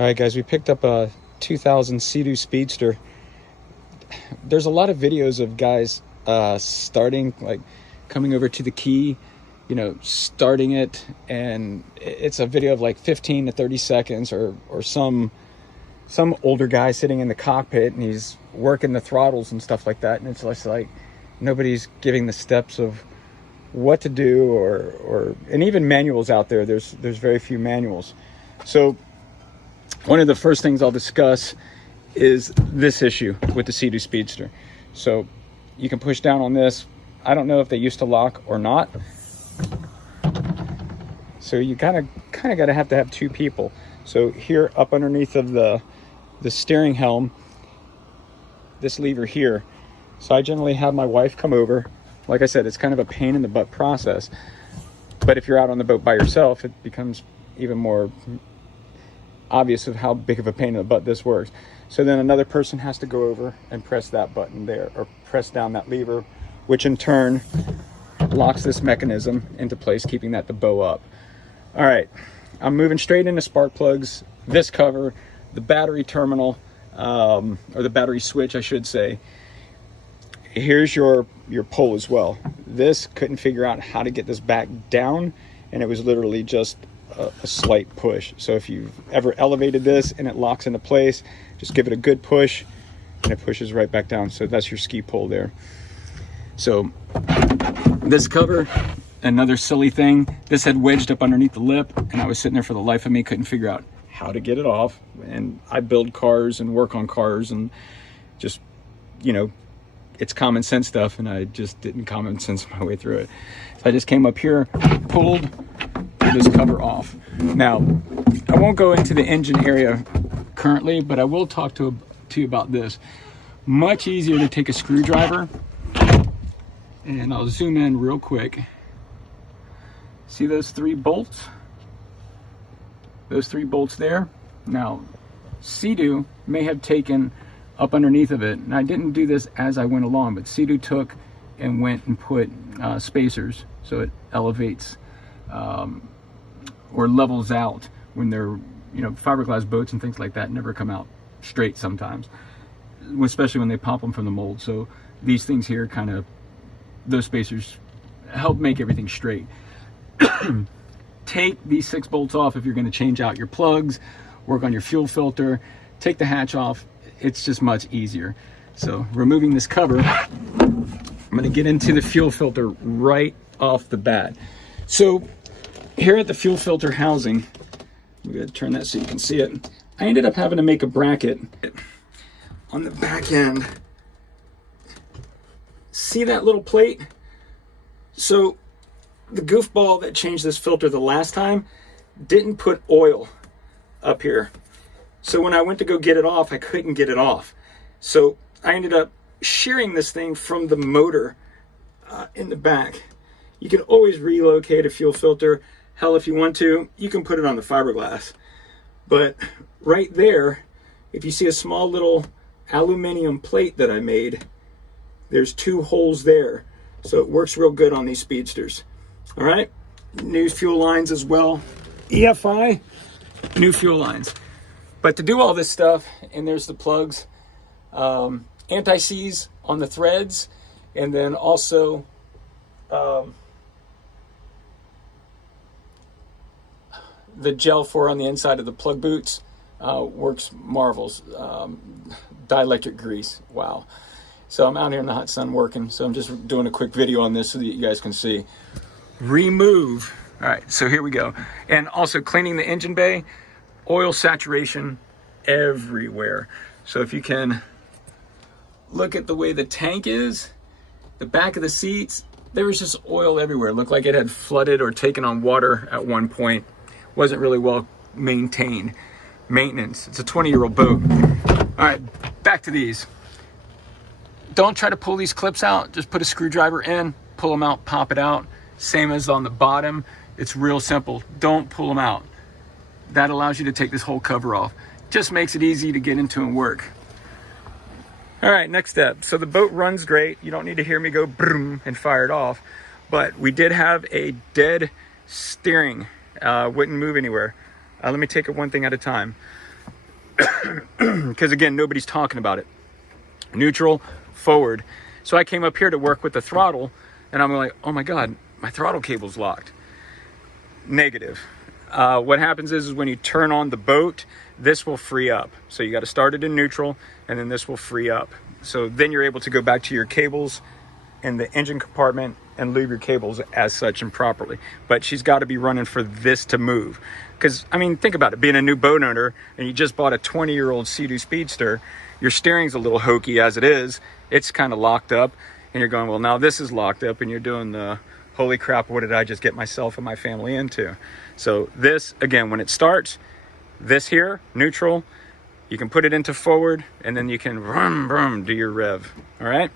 All right, guys, we picked up a 2000 Seadoo Speedster. There's a lot of videos of guys starting, like coming over to the key, you know, starting it, and it's a video of like 15 to 30 seconds, or some older guy sitting in the cockpit and he's working the throttles and stuff like that, and it's just like nobody's giving the steps of what to do, or and even manuals out there. There's very few manuals. So one of the first things I'll discuss is this issue with the Seadoo Speedster. So you can push down on this. I don't know if they used to lock or not. So you kind of gotta have to have two people. So here up underneath of the steering helm, this lever here. So I generally have my wife come over. Like I said, it's kind of a pain in the butt process. But if you're out on the boat by yourself, it becomes even more obvious of how big of a pain in the butt this works. So then another person has to go over and press that button there, or press down that lever, which in turn locks this mechanism into place, keeping that to bow up. All right, I'm moving straight into spark plugs, this cover, the battery terminal, or the battery switch, I should say. Here's your pole as well. This couldn't figure out how to get this back down, and it was literally just a slight push. So if you've ever elevated this and it locks into place, just give it a good push and it pushes right back down. So that's your ski pole there. So this cover, another silly thing, this had wedged up underneath the lip, and I was sitting there for the life of me, couldn't figure out how to get it off. And I build cars and work on cars, and just, you know, it's common sense stuff, and I just didn't common sense my way through it. So I just came up here, pulled this cover off. Now, I won't go into the engine area currently, but I will talk to you about this. Much easier to take a screwdriver, and I'll zoom in real quick. See those three bolts? Those three bolts there? Now, Seadoo may have taken up underneath of it, and I didn't do this as I went along, but Seadoo took and went and put spacers, so it elevates or levels out when they're, you know, fiberglass boats and things like that never come out straight sometimes, especially when they pop them from the mold. So these things here kind of, those spacers help make everything straight. Take these 6 bolts off if you're going to change out your plugs, work on your fuel filter, take the hatch off. It's just much easier. So removing this cover, I'm going to get into the fuel filter right off the bat. So here at the fuel filter housing, I'm going to turn that so you can see it. I ended up having to make a bracket on the back end. See that little plate? So the goofball that changed this filter the last time didn't put oil up here. So when I went to go get it off, I couldn't get it off. So I ended up shearing this thing from the motor in the back. You can always relocate a fuel filter. Hell, if you want to, you can put it on the fiberglass. But right there, if you see a small little aluminum plate that I made, there's 2 holes there. So it works real good on these Speedsters. All right, new fuel lines as well. EFI, new fuel lines. But to do all this stuff, and there's the plugs, anti-seize on the threads, and then also the gel for on the inside of the plug boots works marvels. Dielectric grease, wow. So I'm out here in the hot sun working, so I'm just doing a quick video on this so that you guys can see. Remove, all right, so here we go. And also cleaning the engine bay, oil saturation everywhere. So if you can look at the way the tank is, the back of the seats, there was just oil everywhere. It looked like it had flooded or taken on water at one point. Wasn't really well maintained. Maintenance, it's a 20-year-old boat. All right, back to these. Don't try to pull these clips out. Just put a screwdriver in, pull them out, pop it out. Same as on the bottom. It's real simple. Don't pull them out. That allows you to take this whole cover off. Just makes it easy to get into and work. All right, next step. So the boat runs great. You don't need to hear me go boom and fire it off. But we did have a dead steering. Wouldn't move anywhere. Let me take it one thing at a time. because again, nobody's talking about it. Neutral, forward. So I came up here to work with the throttle, and I'm like, oh my God, my throttle cable's locked. Negative. What happens is when you turn on the boat, this will free up. So you got to start it in neutral, and then this will free up. So then you're able to go back to your cables in the engine compartment and lube your cables as such and properly. But she's got to be running for this to move. Because, I mean, think about it. Being a new boat owner, and you just bought a 20-year-old Seadoo Speedster, your steering's a little hokey as it is. It's kind of locked up, and you're going, well, now this is locked up, and you're doing the, holy crap, what did I just get myself and my family into? So this, again, when it starts, this here, neutral, you can put it into forward, and then you can vroom, vroom, do your rev, all right?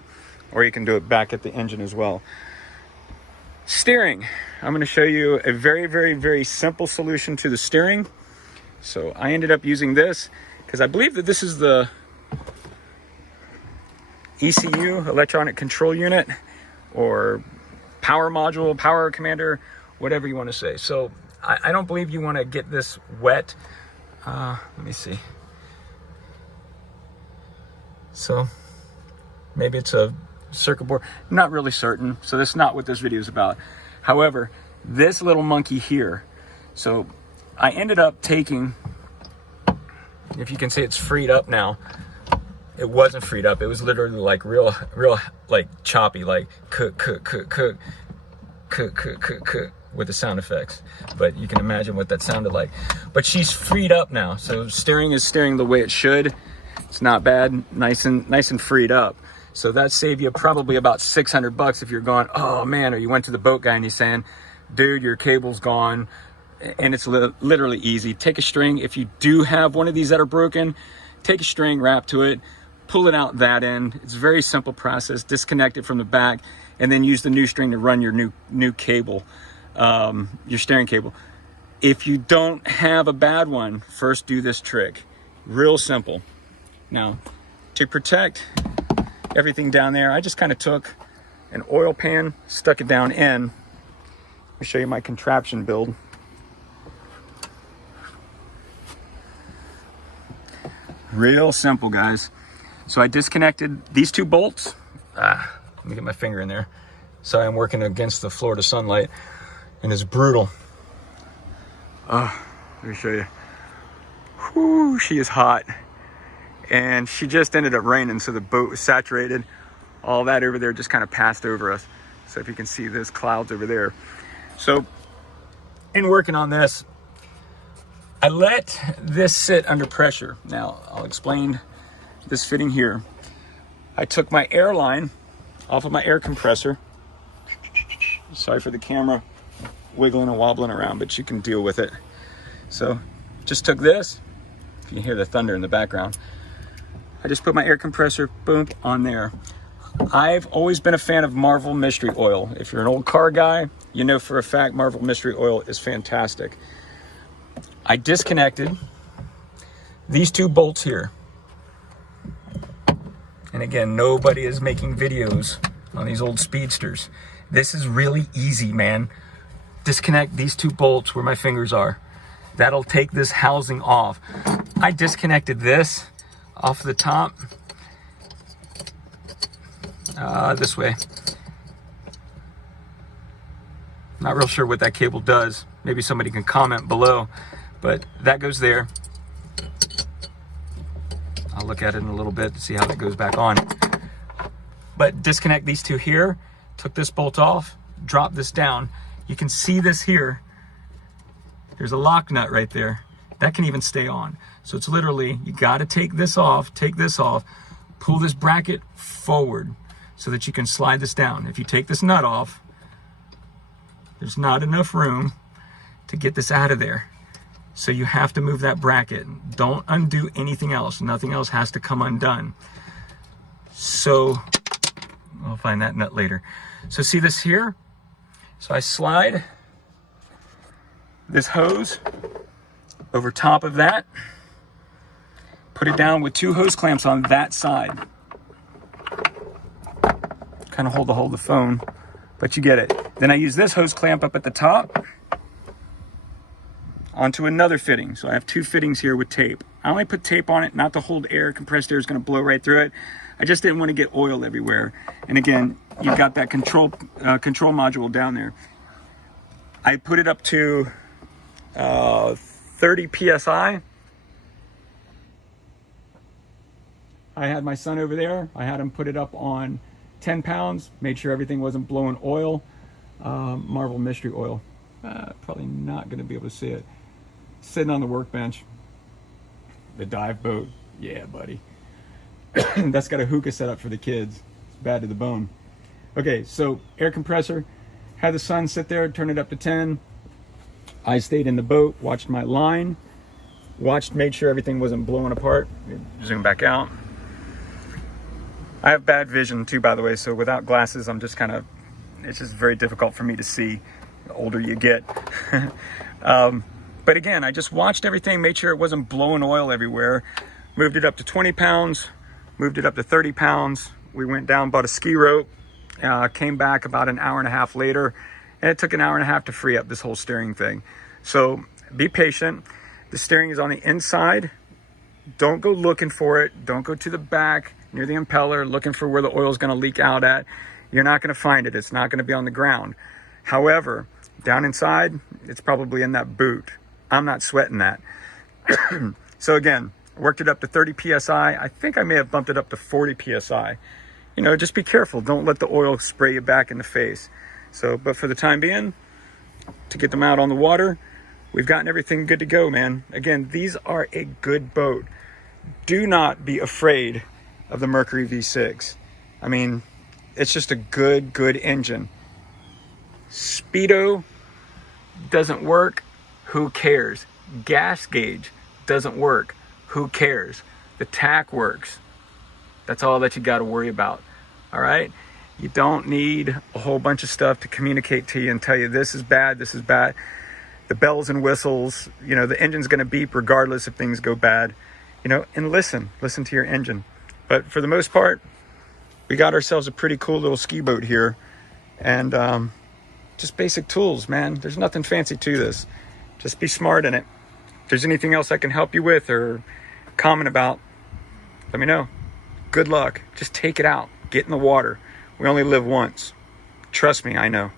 Or you can do it back at the engine as well. Steering. I'm going to show you a very, very, very simple solution to the steering. So I ended up using this because I believe that this is the ECU, electronic control unit, or power module, power commander, whatever you want to say. So I don't believe you want to get this wet. Let me see. So maybe it's a circuit board, not really certain. So that's not what this video is about. However, this little monkey here, so I ended up taking, if you can see, it's freed up now. It wasn't freed up. It was literally like real like choppy, like cook with the sound effects. But you can imagine what that sounded like. But she's freed up now. So steering is steering the way it should. It's not bad, nice and freed up. So that saved you probably about $600 if you're going, oh man, or you went to the boat guy and he's saying, dude, your cable's gone. And it's literally easy. Take a string. If you do have one of these that are broken, take a string, wrap to it, pull it out that end. It's a very simple process. Disconnect it from the back, and then use the new string to run your new cable, your steering cable. If you don't have a bad one, first do this trick. Real simple. Now, to protect everything down there, I just kind of took an oil pan, stuck it down in. Let me show you my contraption build. Real simple, guys. So I disconnected these two bolts. Let me get my finger in there. Sorry, I'm working against the Florida sunlight, and it's brutal. Let me show you. Whoo, she is hot. And she just ended up raining, so the boat was saturated. All that over there just kind of passed over us. So if you can see, there's clouds over there. So in working on this, I let this sit under pressure. Now, I'll explain this fitting here. I took my air line off of my air compressor. Sorry for the camera wiggling and wobbling around, but you can deal with it. So just took this. If you can hear the thunder in the background. I just put my air compressor, boom, on there. I've always been a fan of Marvel Mystery Oil. If you're an old car guy, you know for a fact Marvel Mystery Oil is fantastic. I disconnected these two bolts here. And again, nobody is making videos on these old Speedsters. This is really easy, man. Disconnect these two bolts where my fingers are. That'll take this housing off. I disconnected this off the top. This way. Not real sure what that cable does. Maybe somebody can comment below. But that goes there. I'll look at it in a little bit to see how that goes back on. But disconnect these two here. Took this bolt off. Drop this down. You can see this here. There's a lock nut right there. That can even stay on. So it's literally, you got to take this off, pull this bracket forward so that you can slide this down. If you take this nut off, there's not enough room to get this out of there. So you have to move that bracket. Don't undo anything else. Nothing else has to come undone. So I'll find that nut later. So see this here? So I slide this hose over top of that, put it down with two hose clamps on that side. Kind of hold the phone, but you get it. Then I use this hose clamp up at the top onto another fitting. So I have two fittings here with tape. I only put tape on it, not to hold air. Compressed air is going to blow right through it. I just didn't want to get oil everywhere. And again, you've got that control module down there. I put it up to 30 PSI. I had my son over there. I had him put it up on 10 pounds, made sure everything wasn't blowing oil, Marvel Mystery Oil. Probably not going to be able to see it. Sitting on the workbench. The dive boat. Yeah, buddy. That's got a hookah set up for the kids. It's bad to the bone. Okay, so air compressor. Had the son sit there, turn it up to 10. I stayed in the boat, watched my line, made sure everything wasn't blowing apart. Zoom back out. I have bad vision too, by the way, so without glasses, I'm just it's just very difficult for me to see the older you get. But again, I just watched everything, made sure it wasn't blowing oil everywhere. Moved it up to 20 pounds, moved it up to 30 pounds. We went down, bought a ski rope, came back about an hour and a half later, and it took an hour and a half to free up this whole steering thing. So be patient. The steering is on the inside. Don't go looking for it. Don't go to the back near the impeller looking for where the oil is going to leak out at. You're not going to find it. It's not going to be on the ground. However, down inside, it's probably in that boot. I'm not sweating that. So again, worked it up to 30 PSI. I think I may have bumped it up to 40 PSI. You know, just be careful. Don't let the oil spray you back in the face. So, but for the time being, to get them out on the water, we've gotten everything good to go, man. Again, these are a good boat. Do not be afraid of the Mercury V6. I mean, it's just a good engine. Speedo doesn't work. Who cares? Gas gauge doesn't work. Who cares? The tack works. That's all that you got to worry about. All right? You don't need a whole bunch of stuff to communicate to you and tell you this is bad, this is bad. The bells and whistles, you know, the engine's going to beep regardless if things go bad. You know, and listen to your engine. But for the most part, we got ourselves a pretty cool little ski boat here. And just basic tools, man. There's nothing fancy to this. Just be smart in it. If there's anything else I can help you with or comment about, let me know. Good luck. Just take it out. Get in the water. We only live once. Trust me, I know.